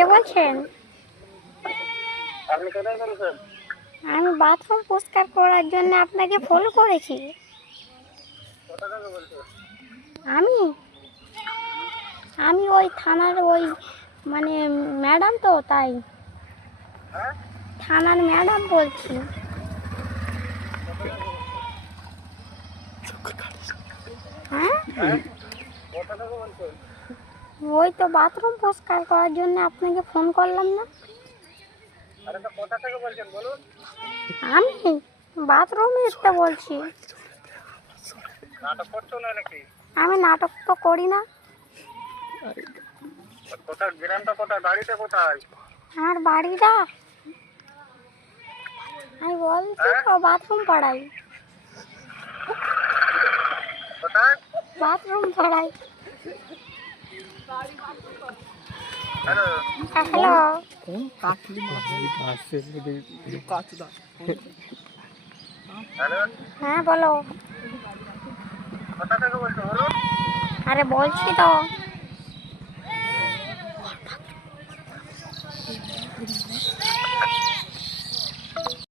কে বলছেন? আপনি কোথায় করেছেন? আমি বাথরুম পরিষ্কার করার জন্য আপনাকে ফোন করেছি। কোথা থেকে বলছেন? আমি আমি ওই থানার ওই মানে ম্যাডাম তো, তাই হ্যাঁ? থানার ম্যাডাম বলছি। হ্যাঁ, হ্যাঁ? কোথা থেকে বলছেন? ওই তো বাথরুম পরিষ্কার করার জন্য আপনাকে ফোন করলাম না। আরে তো কোথা থেকে বলছেন বলুন? আমি বাথরুমে তো বলছি। নাটক করছো না নাকি? আমি নাটক তো করি না। কোথায় গ্রামটা কোথায়? বাড়িতে কোথায়? আমার বাড়িটা আমি বলছি তো বাথরুম পাড়াই। কোথায়? বাথরুম পাড়াই। হ্যালো? Hello, hello? হ্যাঁ বলো। কোথা থেকে বলছো বলুন? আরে বলছি তো